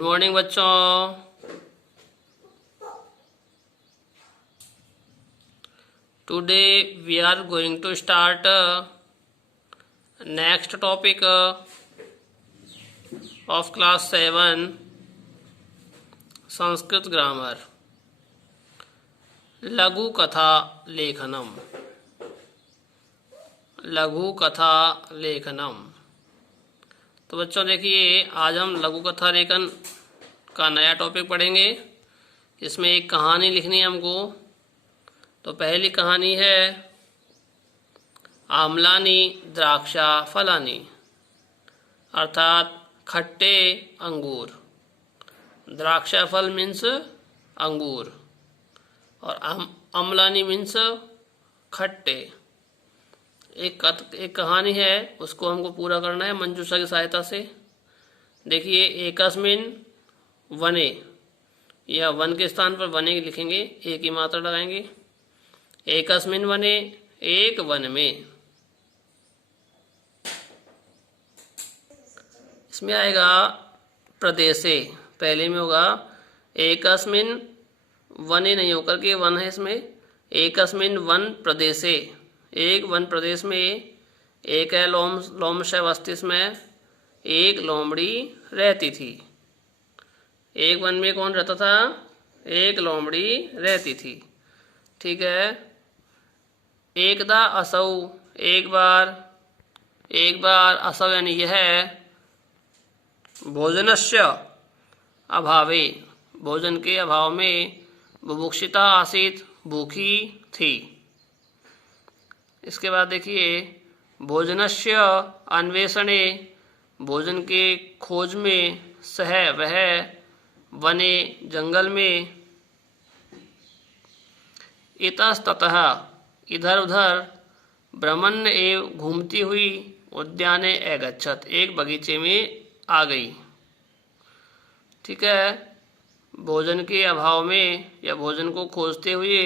Good morning बच्चों। Today we are going to start next topic of class 7 Sanskrit grammar लघु कथा लेखनम। लघु कथा लेखनम। तो बच्चों देखिए, आज हम लघु कथा लेखन का नया टॉपिक पढ़ेंगे। इसमें एक कहानी लिखनी है हमको। तो पहली कहानी है आम्लानी द्राक्षा फलानी, अर्थात खट्टे अंगूर। द्राक्षा फल मीन्स अंगूर और अम्लानी मीन्स खट्टे। एक कहानी है, उसको हमको पूरा करना है मंजूषा की सहायता से। देखिए, एकस्मिन वने, या वन के स्थान पर वने लिखेंगे, एक ही मात्रा लगाएंगे। एकस्मिन वने, एक वन में। इसमें आएगा प्रदेशे, पहले में होगा एकस्मिन वने, नहीं होकर के वन है इसमें। एकस्मिन वन प्रदेशे, एक वन प्रदेश में एक है लोमश वस्तिस में एक लोमड़ी रहती थी। एक वन में कौन रहता था? एक लोमड़ी रहती थी। ठीक है। एकदा असौ, एक बार असौ यानी यह भोजनस्य अभावे, भोजन के अभाव में बुभुक्षिता आसीत, भूखी थी। इसके बाद देखिए, भोजनस्य अन्वेषणे, भोजन के खोज में, सह वह, वने जंगल में, इतस्ततः इधर उधर, भ्रमण एव घूमती हुई, उद्याने अगच्छत, एक बगीचे में आ गई। ठीक है। भोजन के अभाव में या भोजन को खोजते हुए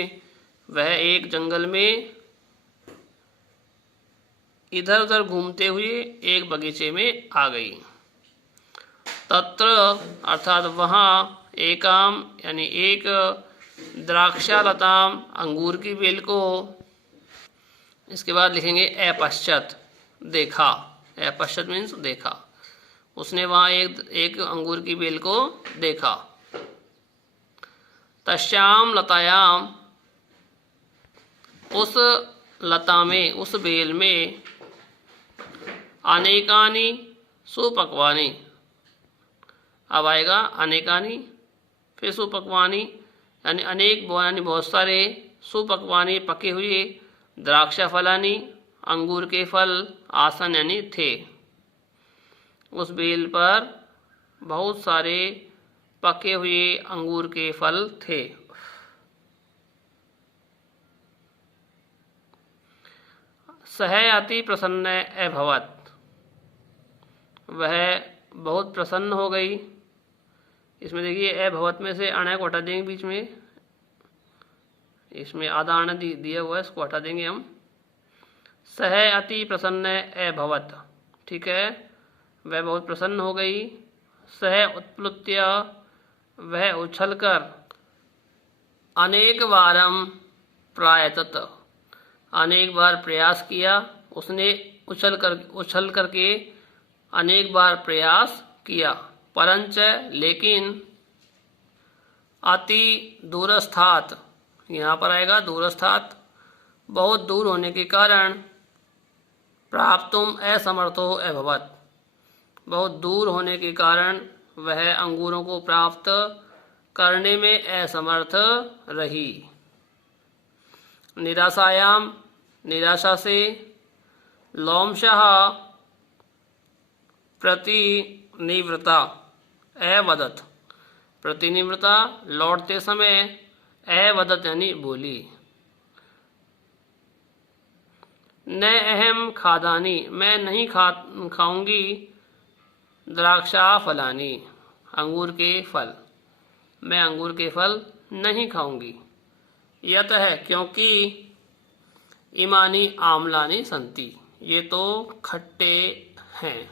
वह एक जंगल में, इधर उधर घूमते हुए एक बगीचे में आ गई। तत्र अर्थात वहाँ, एकाम यानी एक, द्राक्षालताम अंगूर की बेल को, इसके बाद लिखेंगे अपश्यत, देखा। अपश्यत मीन्स देखा। उसने वहाँ एक अंगूर की बेल को देखा। तस्याम लतायाम, उस लता में, उस बेल में, अनेकानी सुपक्वानी, अब आएगा अनेकानी, फिर सुपक्वानी यानी अनेक, यानी बहुत सारे, सुपक्वानी पके हुए, द्राक्षा फलानी अंगूर के फल, आसन यानी थे। उस बेल पर बहुत सारे पके हुए अंगूर के फल थे। सह अति प्रसन्न अभवत, वह बहुत प्रसन्न हो गई। इसमें देखिए, अभवत में से अण को हटा देंगे बीच में, इसमें आधा अण दिया हुआ है, इसको हटा देंगे हम। सह अति प्रसन्न अभवत, ठीक है, वह बहुत प्रसन्न हो गई। सह उत्प्लुत्य, वह उछलकर, अनेक बारम प्रायतत, अनेक बार प्रयास किया। उसने उछल करके अनेक बार प्रयास किया। परंच लेकिन, अति दूरस्थात, यहाँ पर आएगा दूरस्थात, बहुत दूर होने के कारण, प्राप्तुम असमर्थो अभवत, बहुत दूर होने के कारण वह अंगूरों को प्राप्त करने में असमर्थ रही। निराशायाम, निराशा से, लोमशः प्रतिनिवृता अवदत, प्रतिनिवृता लौटते समय, अवदत यानी बोली। न अहम खादानी, मैं नहीं खाऊंगी, द्राक्षा फलानी, अंगूर के फल, मैं अंगूर के फल नहीं खाऊंगी। यतः क्योंकि, इमानी आम्लानी संति, ये तो खट्टे हैं।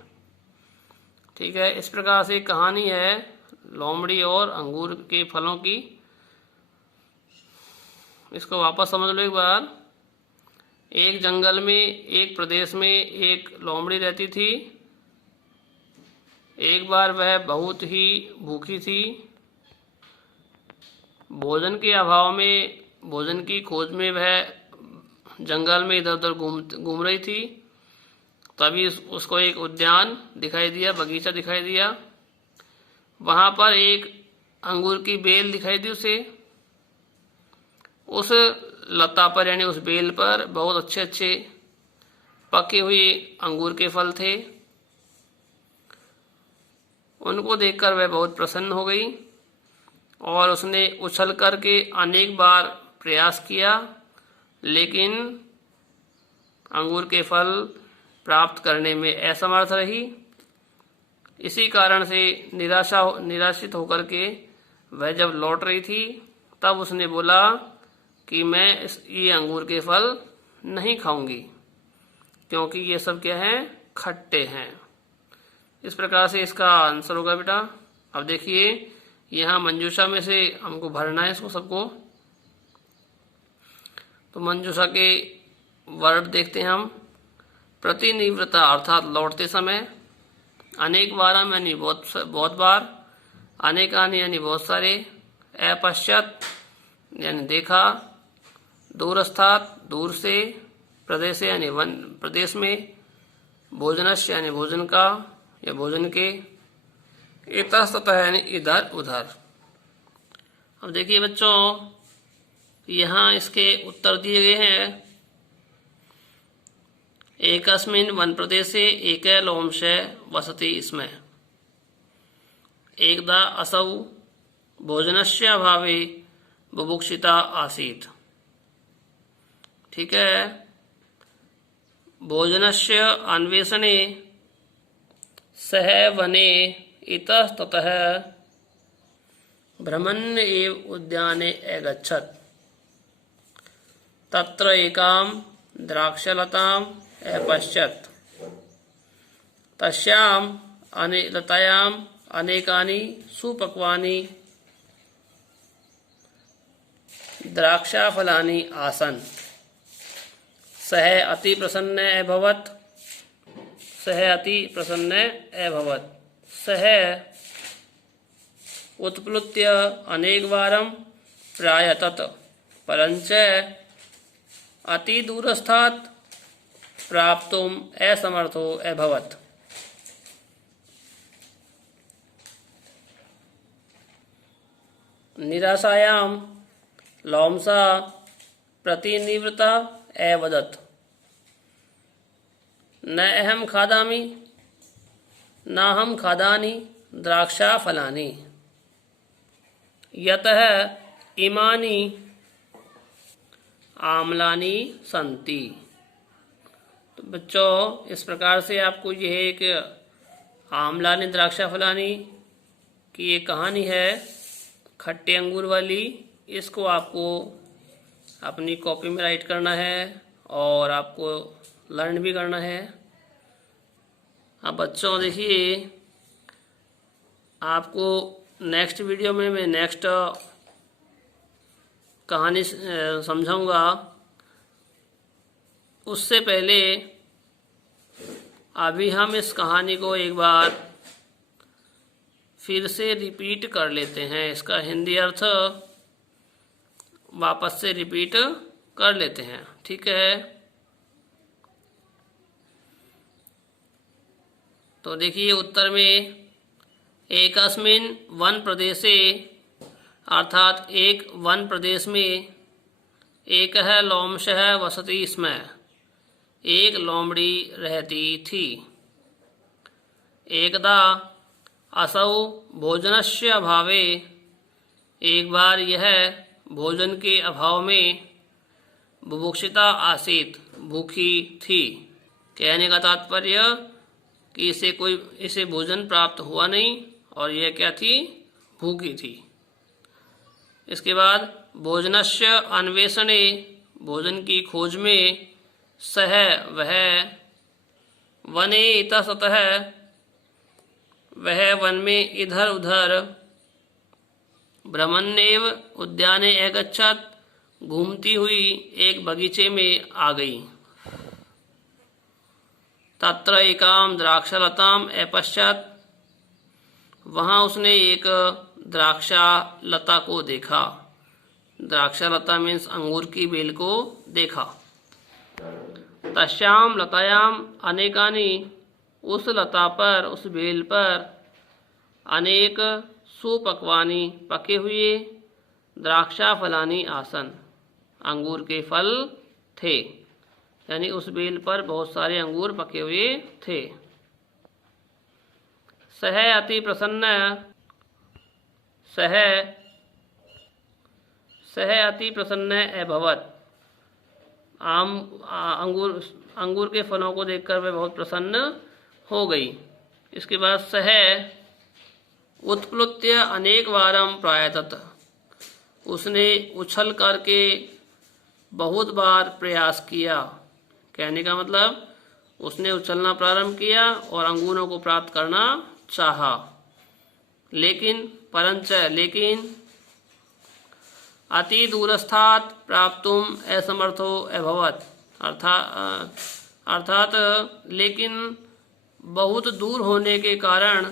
ठीक है। इस प्रकार से कहानी है लोमड़ी और अंगूर के फलों की। इसको वापस समझ लो एक बार। एक जंगल में, एक प्रदेश में एक लोमड़ी रहती थी। एक बार वह बहुत ही भूखी थी। भोजन के अभाव में, भोजन की खोज में वह जंगल में इधर उधर घूम रही थी। तभी उसको एक उद्यान दिखाई दिया, बगीचा दिखाई दिया। वहाँ पर एक अंगूर की बेल दिखाई दी उसे। उस लता पर यानी उस बेल पर बहुत अच्छे अच्छे पके हुए अंगूर के फल थे। उनको देखकर वह बहुत प्रसन्न हो गई और उसने उछल करके अनेक बार प्रयास किया, लेकिन अंगूर के फल प्राप्त करने में असमर्थ रही। इसी कारण से निराशित होकर के वह जब लौट रही थी, तब उसने बोला कि मैं ये अंगूर के फल नहीं खाऊंगी, क्योंकि ये सब क्या है, खट्टे हैं। इस प्रकार से इसका आंसर होगा बेटा। अब देखिए यहाँ मंजूषा में से हमको भरना है इसको सबको। तो मंजूषा के वर्ड देखते हैं हम। प्रतिनिवृत्ता अर्थात लौटते समय, अनेक बार यानी बहुत बार, अनेकानि यानी बहुत सारे, अपश्यत यानी देखा, दूरस्थात दूर से, प्रदेश यानी वन प्रदेश में, भोजनस्य यानी भोजन का या भोजन के, इतस्ततः यानी इधर उधर। अब देखिए बच्चों, यहाँ इसके उत्तर दिए गए हैं। एकस्मिन् वन प्रदेशे एके लोमशे वसति स्म। एकदा असौ भोजनस्य अभावे बुभुक्षिता आसीत्। ठीक है। भोजनस्य अन्वेषणे सह वने इतस्ततः भ्रमन् एव उद्याने अगच्छत्। तत्र एकां द्राक्षलताम् अपश्यत्। तस्यां लतायाम् अनेकानि सुपक्वानि द्राक्षाफलानि आसन्। सः अति प्रसन्न अभवत्। सः उत्प्लुत्य अनेकवारं प्रायतत, परञ्च अति दूरस्थात् प्राप्तुम् असमर्थो अभवत्। निराशायां लोमशा प्रतिनिवृत्ता अवदत्। न अहं खादामि नाहं खादानि द्राक्षाफलानि यतः इमानि आम्लानि सन्ति। तो बच्चों, इस प्रकार से आपको यह एक आम्लानि द्राक्षाफलानि की एक कहानी है, खट्टे अंगूर वाली। इसको आपको अपनी कॉपी में राइट करना है और आपको लर्न भी करना है। अब बच्चों देखिए, आपको नेक्स्ट वीडियो में मैं नेक्स्ट कहानी समझाऊंगा। उससे पहले अभी हम इस कहानी को एक बार फिर से रिपीट कर लेते हैं। इसका हिंदी अर्थ वापस से रिपीट कर लेते हैं। ठीक है। तो देखिए उत्तर में, एकस्मिन् वन प्रदेशे अर्थात एक वन प्रदेश में, एकः लोमशः वसति स्म, एक लोमड़ी रहती थी। एकदा असौ भोजनस्य अभावे, एक बार यह भोजन के अभाव में, बुभुक्षिता आसीत् भूखी थी। कहने का तात्पर्य कि इसे भोजन प्राप्त हुआ नहीं और यह क्या थी, भूखी थी। इसके बाद भोजनस्य अन्वेषणे, भोजन की खोज में, सह वह, वने इतस्ततः, वह वन में इधर उधर, ब्रह्मण्येव उद्याने अगच्छत्, घूमती हुई एक बगीचे में आ गई। तत्र एकाम द्राक्षलताम अपश्यत्, वहाँ उसने एक द्राक्षा लता को देखा। द्राक्षा लता मीन्स अंगूर की बेल को देखा। तस्याम लतायाम अनेकानि, उस लता पर, उस बेल पर अनेक सुपक्वानि, पके हुए द्राक्षा फलानि आसन, अंगूर के फल थे। यानी उस बेल पर बहुत सारे अंगूर पके हुए थे। सह अति प्रसन्न, सह अति प्रसन्न अभवत्, अंगूर के फलों को देखकर वह बहुत प्रसन्न हो गई। इसके बाद सह उत्प्लुत्य अनेक वारम प्रायतत, उसने उछल करके बहुत बार प्रयास किया। कहने का मतलब उसने उछलना प्रारंभ किया और अंगूरों को प्राप्त करना चाहा, लेकिन अति दूरस्थात् प्राप्तुम असमर्थो अभवत्, अर्थात लेकिन बहुत दूर होने के कारण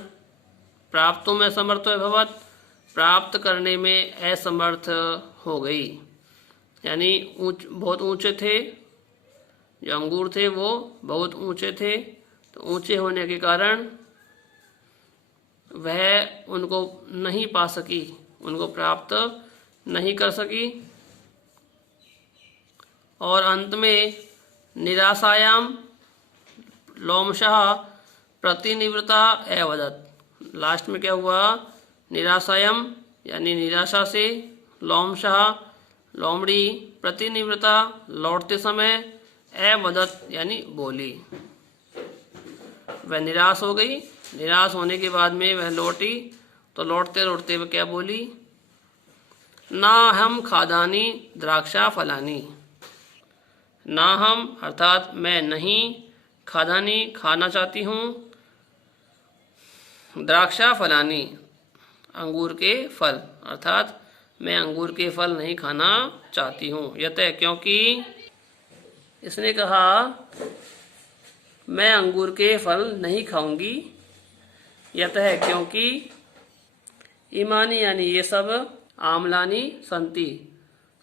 प्राप्तुम असमर्थो अभवत्, प्राप्त करने में असमर्थ हो गई। यानी बहुत ऊंचे थे, जो अंगूर थे वो बहुत ऊंचे थे, तो ऊंचे होने के कारण वह उनको नहीं पा सकी, उनको प्राप्त नहीं कर सकी। और अंत में निराशायाम लोमशः प्रतिनिवृत्ता अवदत्, लास्ट में क्या हुआ, निराशायाम यानी निराशा से, लोमशः लोमड़ी, प्रतिनिवृत्ता लौटते समय, अवदत् यानी बोली, वह निराश हो गई। निराश होने के बाद में वह लौटी, तो लौटते लौटते वह क्या बोली, ना हम खादानी द्राक्षा फलानी, ना हम अर्थात मैं नहीं, खादानी खाना चाहती हूँ, द्राक्षा फलानी अंगूर के फल, अर्थात मैं अंगूर के फल नहीं खाना चाहती हूँ। यतः क्योंकि इसने कहा मैं अंगूर के फल नहीं खाऊंगी, यतः क्योंकि इमानी यानी ये सब, आमलानी संति,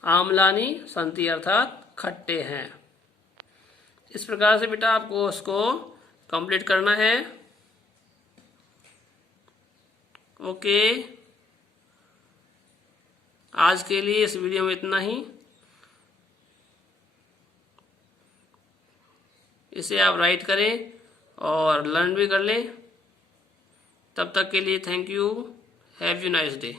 आमलानी संति अर्थात खट्टे हैं। इस प्रकार से बेटा आपको उसको कंप्लीट करना है। ओके, आज के लिए इस वीडियो में इतना ही। इसे आप राइट करें और लर्न भी कर लें। तब तक के लिए thank you, have a nice day.